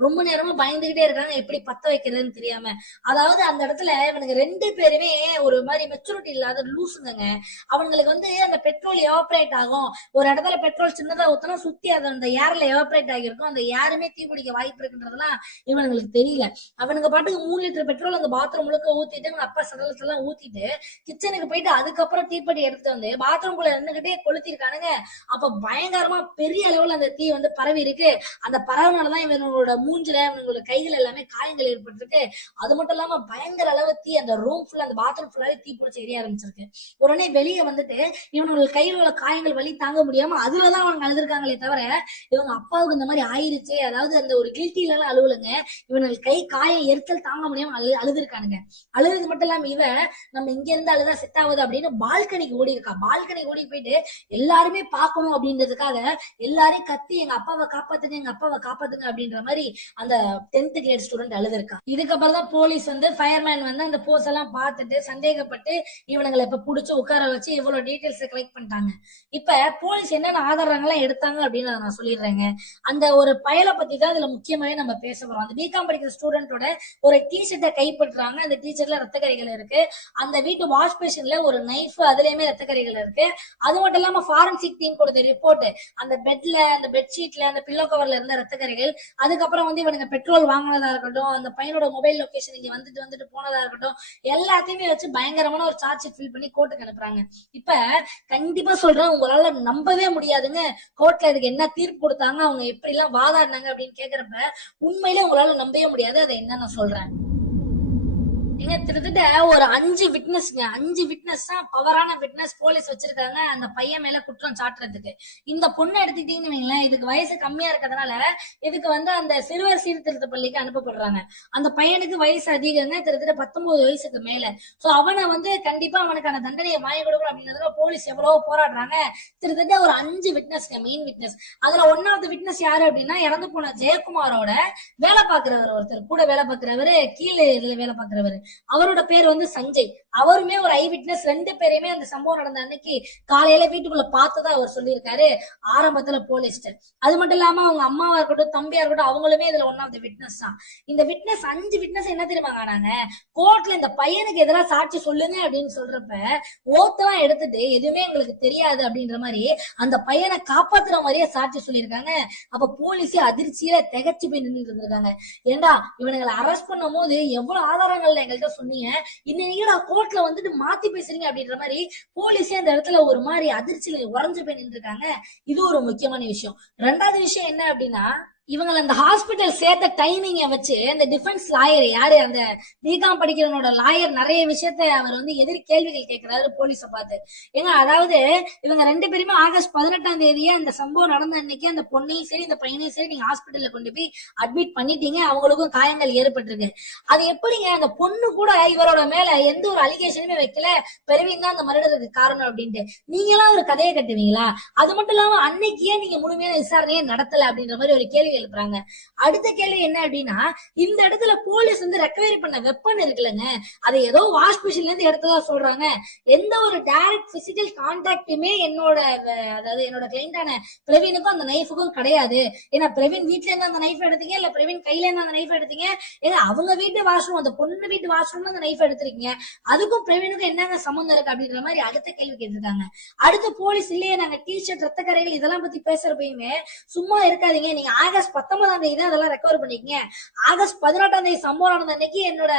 ரொம்ப நேரமா பயந்துகிட்டே இருக்காங்க, எப்படி பத்த வைக்கிறதுன்னு தெரியாம. அதாவது அந்த இடத்துல இவனுக்கு 2 பேருமே ஒரு மாதிரி மெச்சூரிட்டி இல்லாத லூசுங்க. அவங்களுக்கு வந்து அந்த பெட்ரோல் எவாபரேட் ஆகும், ஒரு இடத்துல பெட்ரோல் சின்னதா ஊத்தினா சுத்தி அது அந்த ஏர்ல எவாபரேட் ஆகிருக்கும், அந்த யாருமே தீ பிடிக்க வாய்ப்பு இருக்குன்றதெல்லாம் இவனுங்களுக்கு தெரியல. அவனுங்க பாட்டுக்கு 3 லிட்டர் பெட்ரோல் அந்த பாத்ரூம் முழுக்க ஊத்திட்டு அவங்க அப்பா சடலத்துல எல்லாம் ஊத்திட்டு கிச்சனுக்கு போயிட்டு அதுக்கப்புறம் தீப்பெட்டி எடுத்து வந்து பாத்ரூம்குள்ள நின்னுகிட்டே கொளுத்திருக்கானுங்க. அப்ப பயங்கரமா பெரிய அளவுல அந்த தீ வந்து பரவி இருக்கு. அந்த பரவனாலதான் இவனோட மூஞ்சில இவனோட கைகள் எல்லாமே காயங்கள் ஏற்பட்டிருக்கு. அது மட்டும் இல்லாம பயங்கர அளவு தீ அந்த ரூம் ஃபுல்லா அந்த பாத்ரூம் ஃபுல்லாவே தீ பிடிச்சி எரிய ஆரம்பிச்சிருக்கு. உடனே வெளியே வந்துட்டு இவனோட கையில உள்ள காயங்கள் வலி தாங்க முடியாம அதுலதான் அவங்க அழுதுருக்காங்களே தவிர இவங்க அப்பாவுக்கு இந்த மாதிரி ஆயிருச்சு, அதாவது அந்த ஒரு கில்ட்டில எல்லாம் அழுவலுங்க. இவனுக்கு கை காயம் எரிச்சல் தாங்க முடியாம அழுதுருக்கானுங்க. அழுது மட்டும் இல்லாம நம்ம இங்க இருந்து அழுதா செட் ஆகுது அப்படின்னு பால்கனிக்கு ஓடி இருக்கா. பால்கனிக்கு ஓடி போயிட்டு எல்லாருமே பாக்கணும் அப்படின்றதுக்காக எல்லாரையும் கத்தி எங்க அப்பாவை காப்பாத்துங்க எங்க அப்பாவை காப்பாத்துங்க அப்படின்ற மாதிரி அந்த 10th கிரேட் ஸ்டூடெண்ட் அழுதுருக்கா. இதுக்கப்புறம் தான் போலீஸ் வந்து ஃபயர்மேன் வந்து அந்த போஸ் எல்லாம் பார்த்துட்டு சந்தேகப்பட்டு இவனுங்களை இப்ப புடிச்சு உட்கார வச்சு இவ்வளவு டீடைல்ஸ் கலெக்ட் பண்ணிட்டாங்க. இப்ப போலீஸ் என்னென்ன ஆதாரங்கள்லாம் எடுத்தாங்க அப்படின்னு நான் சொல்லிடுறேங்க. அந்த ஒரு பயலை பத்தி தான் இதுல முக்கியமாவே நம்ம பேச போறோம். அந்த பிகாம் படிக்கிற ஸ்டூடெண்டோட ஒரு டிஷர்ட்டை கைப்பற்றுறாங்க. அந்த டிஷர்ட்ல ரத்தக்கரைகள் இருக்கு. அந்த வீட்டு வாஷ் பேஷன்ல ஒரு நைஃப், அதுலயுமே ரத்தக்கரைகள் இருக்கு. அது மட்டும் இல்லாம ஃபாரன்சிக் டீம் கொடுத்த ரிப்போர்ட் அந்த பெட்ல அந்த பெட்ஷீட்ல அந்த பில்லோ கவர்ல இருந்த ரத்தக்கரைகள், அதுக்கப்புறம் வந்து இவனுங்க பெட்ரோல் வாங்கினதா இருக்கட்டும், அந்த பையனோட மொபைல் லொகேஷன் இங்க வந்துட்டு போனதா இருக்கட்டும், எல்லாத்தையுமே வச்சு பயங்கரமான ஒரு சார்ஜ் ஷீட் ஃபில் பண்ணி கோர்ட்டுக்கு அனுப்புறாங்க. இப்ப கண்டிப்பா சொல்றேன், உங்களால நம்பவே முடியாதுங்க. கோர்ட்ல இதுக்கு என்ன தீர்ப்பு கொடுத்தாங்க, அவங்க எப்படி எல்லாம் வாதாடினாங்க அப்படின்னு கேக்குறப்ப உண்மையிலே உங்களால நம்பவே முடியாது. அதை என்ன நான் சொல்றேன், கிட்டத்தட்ட ஒரு 5 விட்னஸ்ங்க. 5 விட்னஸ் தான் பவரான விட்னஸ் போலீஸ் வச்சிருக்காங்க அந்த பையன் மேல குற்றம் சாட்டுறதுக்கு. இந்த பொண்ணை எடுத்துக்கிட்டீங்கன்னு வைங்களேன், இதுக்கு வயசு கம்மியா இருக்கிறதுனால இதுக்கு வந்து அந்த சிறுவர் சீர்திருத்த பள்ளிக்கு அனுப்பப்படுறாங்க. அந்த பையனுக்கு வயசு அதிகங்க, கிட்டத்தட்ட 19 வயசுக்கு மேல. சோ அவனை வந்து கண்டிப்பா அவனுக்கான தண்டனையை வாங்கி கொடுக்கணும் அப்படின்றதுல போலீஸ் எவ்வளவோ போராடுறாங்க. கிட்டத்தட்ட ஒரு 5 விட்னஸ்ங்க, மெயின் விட்னஸ். அதுல 1வது விட்னஸ் யாரு அப்படின்னா, இறந்து போன ஜெயக்குமாரோட வேலை பாக்குறவர், ஒருத்தர் கூட வேலை பாக்குறவரு, கீழே இதுல வேலை பாக்குறவரு, அவரோட பேர் வந்து சஞ்சய். அவருமே ஒரு ஐ விட்னஸ். 2 பேரையுமே அந்த சம்பவம் நடந்த அன்னைக்கு காலையில வீட்டுக்குள்ள பார்த்ததா அவர் சொல்லியிருக்காரு ஆரம்பத்துல போலீஸ். அது மட்டும் இல்லாம அவங்க அம்மாவா இருக்கட்டும் தம்பியா இருக்கட்டும் அவங்களுமே இதுல 1 விட்னஸ் தான். இந்த விட்னஸ் 5 விட்னஸ் என்ன தெரியுமா ஆனாங்க, கோர்ட்ல இந்த பையனுக்கு எதிராக சாட்சி சொல்லுங்க அப்படின்னு சொல்றப்ப ஓத்தெல்லாம் எடுத்துட்டு எதுவுமே எங்களுக்கு தெரியாது அப்படின்ற மாதிரி அந்த பையனை காப்பாத்துற மாதிரியே சாட்சி சொல்லியிருக்காங்க. அப்ப போலீஸே அதிர்ச்சியில திகச்சு போய் நின்றுட்டு இருந்திருக்காங்க. ஏண்டா இவனுங்களை அரெஸ்ட் பண்ணும் போது எவ்வளவு ஆதாரங்கள் எங்கள்கிட்ட சொன்னீங்க, இன்னைக்கு கோர்ட்ல வந்துட்டு மாத்தி பேசுறீங்க அப்படின்ற மாதிரி போலீஸே அந்த இடத்துல ஒரு மாதிரி அதிர்ச்சியில உறைஞ்சு போய் நின்று இருக்காங்க. இது ஒரு முக்கியமான விஷயம். 2வது விஷயம் என்ன அப்படின்னா, இவங்க அந்த ஹாஸ்பிட்டல் சேர்த்த டைமிங்க வச்சு அந்த டிஃபென்ஸ் லாயர் யாரு, அந்த பிகாம் படிக்கிறவனோட லாயர் நிறைய விஷயத்த அவர் வந்து எதிரி கேள்விகள் கேட்கிறாரு போலீஸ பார்த்து. ஏங்க அதாவது இவங்க 2 பேருமே ஆகஸ்ட் 18ஆம் தேதியே அந்த சம்பவம் நடந்த அன்னைக்கு அந்த பொண்ணையும் சரி இந்த பையனையும் சரி நீங்க ஹாஸ்பிட்டல்ல கொண்டு போய் அட்மிட் பண்ணிட்டீங்க, அவங்களுக்கும் காயங்கள் ஏற்பட்டிருக்கு. அது எப்படிங்க அந்த பொண்ணு கூட இவரோட மேல எந்த ஒரு அலிகேஷனுமே வைக்கல, பிரவீன் தான் அந்த மரணத்துக்கு காரணம் அப்படின்ட்டு நீங்க எல்லாம் ஒரு கதையை கட்டுவீங்களா? அது மட்டும் இல்லாம அன்னைக்கு ஏன் நீங்க முழுமையான விசாரணையே நடத்தல அப்படின்ற மாதிரி ஒரு கேள்வி எழுப்புறாங்க. அடுத்த கேள்வி என்ன அப்படின்னா, இந்த இடத்துல போலீஸ் வந்து ரெக்கவரி பண்ண வெப்பன் இருக்குல்லங்க, அதை ஏதோ வாஷ் மிஷின்ல இருந்து எடுத்ததா சொல்றாங்க. எந்த ஒரு டைரக்ட் பிசிக்கல் கான்டாக்டுமே அதாவது என்னோட கிளைண்டான பிரவீனுக்கும் அந்த நைஃபுக்கும் கிடையாது. ஏன்னா பிரவீன் வீட்டுல இருந்து அந்த நைஃப் எடுத்தீங்க, இல்ல பிரவீன் கையில இருந்து அந்த நைஃப் எடுத்தீங்க, ஏன்னா அவங்க வீட்டு வாஷ்ரூம் அந்த பொண்ணு வீட்டு வாஷ்ரூம்ல அந்த நைஃப் எடுத்திருக்கீங்க, அதுக்கும் பிரவீனுக்கும் என்னங்க சம்பந்தம் இருக்கு அப்படின்ற மாதிரி அடுத்த கேள்வி கேட்டிருக்காங்க. அடுத்து போலீஸ் இல்லையே நாங்க டிஷர்ட் ரத்தக்கரைகள் இதெல்லாம் பத்தி பேசுறப்பயுமே சும்மா இருக்காதீங்க, நீங்க ஆகஸ்ட் 19ஆம் தேதி அதெல்லாம் ரெக்கவர் பண்ணிக்கங்க, ஆகஸ்ட் 18ஆம் தேதி சம்பவம் நடந்த அன்னைக்கு என்னோட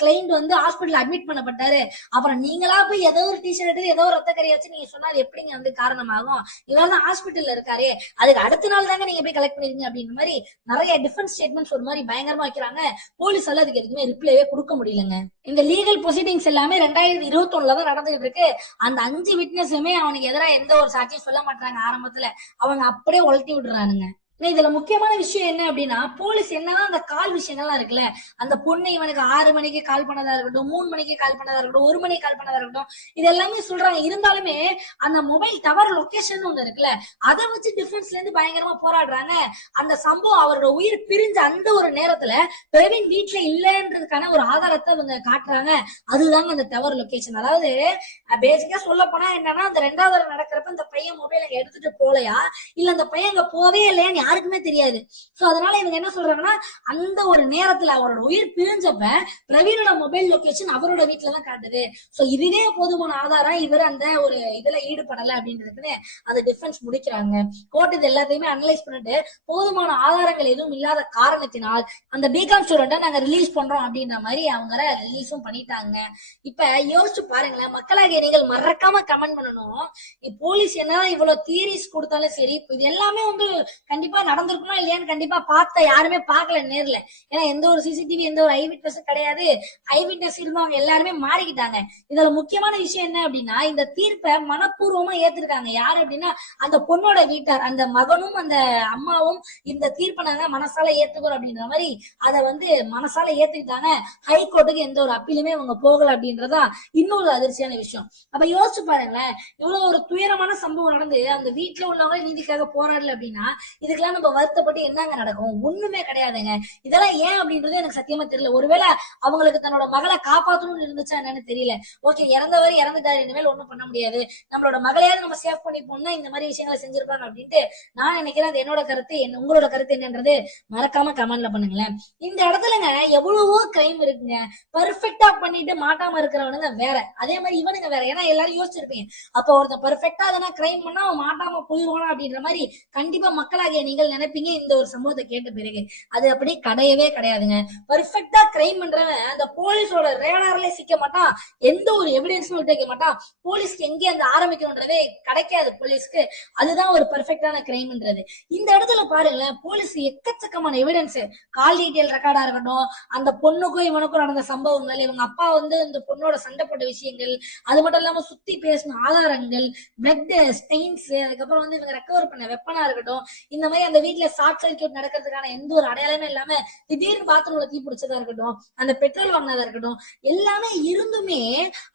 கிளைண்ட் வந்து ஹாஸ்பிட்டல் அட்மிட் பண்ணப்பட்டாரு, அப்புறம் நீங்களா போய் ஏதோ ஒரு டிஷர்ட் எடுத்து ஏதோ ஒரு ரத்தக்கரையாச்சு நீங்க சொன்னால் எப்படிங்க வந்து காரணமாகும், இவர் தான் ஹாஸ்பிட்டல்ல இருக்காரு, அதுக்கு அடுத்த நாள் தாங்க நீங்க போய் கலெக்ட் பண்ணிருக்கீங்க அப்படின்ற மாதிரி நிறைய டிஃபென்ஸ் ஸ்டேட்மெண்ட்ஸ் ஒரு மாதிரி பயங்கரமா வைக்கிறாங்க. போலீஸால அதுக்கு எதுவுமே ரிப்ளைவே கொடுக்க முடியலங்க. இந்த லீகல் ப்ரொசீடிங்ஸ் எல்லாமே 2021 தான் நடந்துகிட்டு இருக்கு. அந்த 5 விட்னஸுமே அவனுக்கு எதிராக எந்த ஒரு சாட்சியும் சொல்ல மாட்டாங்க. ஆரம்பத்துல அவங்க அப்படியே உழட்டி விடுறானுங்க. இதுல முக்கியமான விஷயம் என்ன அப்படின்னா, போலீஸ் என்னதான் அந்த கால் விஷயங்கள்லாம் இருக்குல்ல, அந்த பொண்ணு இவனுக்கு 6 மணிக்கு கால் பண்ணதா இருக்கட்டும், 3 மணிக்கு கால் பண்ணதா இருக்கட்டும், 1 மணிக்கு கால் பண்ணதா இருக்கட்டும், இது எல்லாமே சொல்றாங்க. இருந்தாலுமே அந்த மொபைல் டவர் லொகேஷன் ஒண்ணு இருக்குல்ல, அதை வச்சு டிஃபென்ஸ்ல இருந்து பயங்கரமா போராடுறாங்க. அந்த சம்பவம் அவரோட உயிர் பிரிஞ்ச அந்த ஒரு நேரத்துல பிரவீன் வீட்டுல இல்லன்றதுக்கான ஒரு ஆதாரத்தை அவங்க காட்டுறாங்க. அதுதாங்க அந்த டவர் லொகேஷன். அதாவது பேசிக்கா சொல்ல போனா என்னன்னா, அந்த 2வது நடக்கிறப்ப இந்த பையன் மொபைல் எடுத்துட்டு போலையா, இல்ல அந்த பையன் அங்க போவே இல்லையா, நீ யாருக்குமே தெரியாது. சோ அதனால இவங்க என்ன சொல்றாங்கன்னா, அந்த ஒரு நேரத்துல அவரோட உயிர் பிரிஞ்சப்ப பிரவீனோட மொபைல் லொகேஷன் அவரோட வீட்டுலதான் காட்டுது. சோ இதுவே போதுமான ஆதாரம் இவர் அந்த ஒரு இதுல ஈடுபடல அப்படின்றதுக்குன்னு அந்த டிஃபென்ஸ் முடிக்கிறாங்க. கோர்ட் இது எல்லாத்தையுமே அனலைஸ் பண்ணிட்டு போதுமான ஆதாரங்கள் எதுவும் இல்லாத காரணத்தினால் அந்த பிகாம் ஸ்டூடெண்ட்டை நாங்க ரிலீஸ் பண்றோம் அப்படின்ற மாதிரி அவங்க ரிலீஸும் பண்ணிட்டாங்க. இப்ப யோசிச்சு பாருங்களேன், மக்களாகிய நீங்கள் மறக்காம கமெண்ட் பண்ணணும். போலீஸ் என்னதான் இவ்வளவு தியரிஸ் கொடுத்தாலும் சரி, இது எல்லாமே வந்து கண்டிப்பா நடந்திருக்குமா இல்லையான்னு கண்டிப்பா பார்த்த யாருமே பார்க்கல நேர்ல. ஏன்னா எந்த ஒரு சிசிடிவி எந்த ஒரு ஐ விட்னஸ் கிடையாது. ஐ விட்னஸ் இருந்தவங்க எல்லாருமே மாறிக்கிட்டாங்க. இதுல முக்கியமான விஷயம் என்ன அப்படின்னா, இந்த தீர்ப்பை மனப்பூர்வமா ஏத்திருக்காங்க. யாரு அப்படின்னா அந்த பொண்ணோட வீட்டார், அந்த மகனும் அந்த அம்மாவும் இந்த தீர்ப்பை நாங்க மனசால ஏத்துக்கிறோம் அப்படின்ற மாதிரி அதை வந்து மனசால ஏத்துக்கிட்டாங்க. ஹைகோர்ட்டுக்கு எந்த ஒரு அப்பீலுமே அவங்க போகல அப்படின்றதா இன்னொரு அதிர்ச்சியான விஷயம். அப்ப யோசிச்சு பாருங்களேன், இவ்வளவு ஒரு துயரமான சம்பவம் நடந்து அந்த வீட்டுல உள்ளவங்க நீதிக்காக போராடல அப்படின்னா இதுக்கெல்லாம் நம்ம வருத்தப்பட்டு என்னங்க நடக்கும்? ஒண்ணுமே கிடையாதுங்க. இதெல்லாம் ஏன் அப்படின்றது எனக்கு சத்தியமா தெரியல. ஒருவேளை அவங்களுக்கு தன்னோட மகளை காப்பாற்றணும்னு இருந்துச்சா என்னன்னு தெரியல. ஓகே, இறந்தவர் இறந்துட்டாரு, இனிமேல் ஒண்ணும் பண்ண முடியாது, நம்மளோட மகளையாவது நம்ம சேவ் பண்ணி போனா இந்த மாதிரி விஷயங்களை செஞ்சிருப்பாங்க அப்படின்ட்டு நான் நினைக்கிறேன். அது என்னோட கருத்து. உங்களோட கருத்து என்னன்றது மறக்காம கமெண்ட்ல பண்ணுங்களேன். இந்த இடத்துலங்க எவ்வளவோ கிரைம் இருக்குங்க. பெர்ஃபெக்டா பண்ணிட்டு மாட்டாம இருக்கிறவனுங்க வேற, அதே மாதிரி இவனுங்க வேற. ஏன்னா எல்லாரும் யோசிச்சிருப்பீங்க, அப்ப ஒருத்தன் பெர்ஃபெக்டா அதனா கிரைம் பண்ணா அவன் மாட்டாம போயிடுவானா அப்படின்ற மாதிரி கண்டிப்பா மக்களாகிய நீங்கள் நினைப்பீங்க இந்த ஒரு சம்பவத்தை கேட்ட பிறகு. அது அப்படி கிடையவே கிடையாதுங்க. பெர்ஃபெக்டா கிரைம் பண்றவன் அந்த போலீஸோட ரேடார்ல சிக்க மாட்டான், எந்த ஒரு எவிடன்ஸும் விட்டு வைக்க மாட்டான். போலீஸ்க்கு எங்கே அந்த ஆரம்பிக்கணும்ன்றதே கிடைக்காது போலீஸ்க்கு. அதுதான் ஒரு பெர்ஃபெக்டான கிரைம்ன்றது. இந்த இடத்துல பாருங்களேன், போலீஸ் எக்கச்சக்கமான எவிடன்ஸ், கால் டீடைல் ரெக்கார்டா இருக்கட்டும், அந்த பொண்ணுக்கும் இவனுக்கும் நடந்த சம்பவங்கள், இவங்க அப்பா வந்து இந்த பொண்ணோட சண்டை போட்ட விஷயங்கள், அது மட்டும் இல்லாம சுத்தி பேசின ஆதாரங்கள், பிளட் ஸ்டெயின்ஸ், அதுக்கப்புறம் வந்து இவங்க ரெக்கவர் பண்ண வெப்பனா இருக்கட்டும், இந்த மாதிரி அந்த வீட்டுல ஷார்ட் சர்க்கியூட் நடக்கிறதுக்கான எந்த ஒரு அடையாளமே இல்லாம திடீர்னு பாத்ரூம்ல தீ பிடிச்சதா இருக்கட்டும், அந்த பெட்ரோல் வாங்கினதா இருக்கட்டும், எல்லாமே இருந்துமே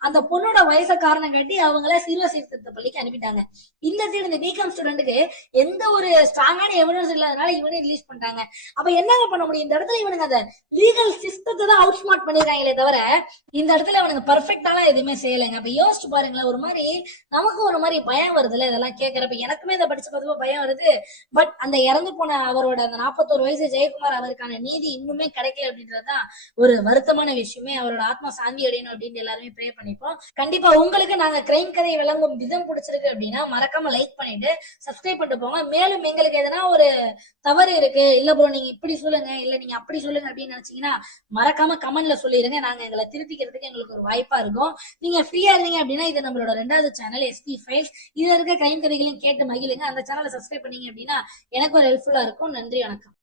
அந்த பொண்ணோட வயசை காரணம் காட்டி அவங்கள சிறுவ சீர்திருத்த பள்ளிக்கு அனுப்பிட்டாங்க. இந்த சைடு இந்த பிகாம் ஸ்டூடெண்ட்டுக்கு எந்த ஒரு ஸ்ட்ராங்கான எவிடன்ஸ் இல்லாதனால இவனே ரிலீஸ் பண்ணிட்டாங்க. அப்ப என்னங்க பண்ண முடியும்? இந்த இடத்துல இவனுங்க அந்த லீகல் சிஸ்டத்தை தான் அவுட் ஸ்மார்ட் பண்ணிருக்காங்களே தவிர இந்த இடத்துல அவனுக்கு பெர்ஃபெக்டாலாம் எதுவுமே செய்யலைங்க. அப்ப யோசிச்சு பாருங்களேன், ஒரு மாதிரி நமக்கு ஒரு மாதிரி பயம் வருதுல்ல இதெல்லாம் கேட்கறப்ப. எனக்குமே இதை படிச்சு பார்த்தப்ப பயம் வருது. பட் அந்த இறந்து போன அவரோட அந்த 41 வயசு ஜெயக்குமார் அவருக்கான நீதி இன்னுமே கிடைக்கல அப்படின்றதுதான் ஒரு வருத்தமான விஷயமே. அவரோட ஆத்மா சாந்தி அடையணும் அப்படின்னு எல்லாருமே ப்ரே பண்ணிப்போம். கண்டிப்பா உங்களுக்கு நாங்க கிரைம் கதை விளங்கும் விதம் பிடிச்சிருக்கு அப்படின்னா மறக்காம லைக் பண்ணிட்டு சப்ஸ்கிரைப் பண்ணிட்டு போங்க. மேலும் எங்களுக்கு எதனா ஒரு தவறு இருக்கு, இல்ல ப்ரோ நீங்க இப்படி சொல்லுங்க, இல்ல நீங்க அப்படி சொல்லுங்க அப்படின்னு நினைச்சீங்கன்னா மறக்காம கமெண்ட்ல சொல்லிருங்க. நாங்க எங்களை திருத்திக்கிறதுக்கு எங்களுக்கு ஒரு வாய்ப்பா இருக்கும். நீங்க ஃப்ரீயா இருந்தீங்க அப்படின்னா இது நம்மளோட 2வது சேனல் எஸ்பி ஃபைல்ஸ். இதுல இருக்க கிரைம் கதைகளையும் கேட்டு மகிழுங்க. அந்த சேனலை சப்ஸ்கிரைப் பண்ணீங்க அப்படின்னா எனக்கு ஒரு ஹெல்ப்ஃபுல்லா இருக்கும். நன்றி, வணக்கம்.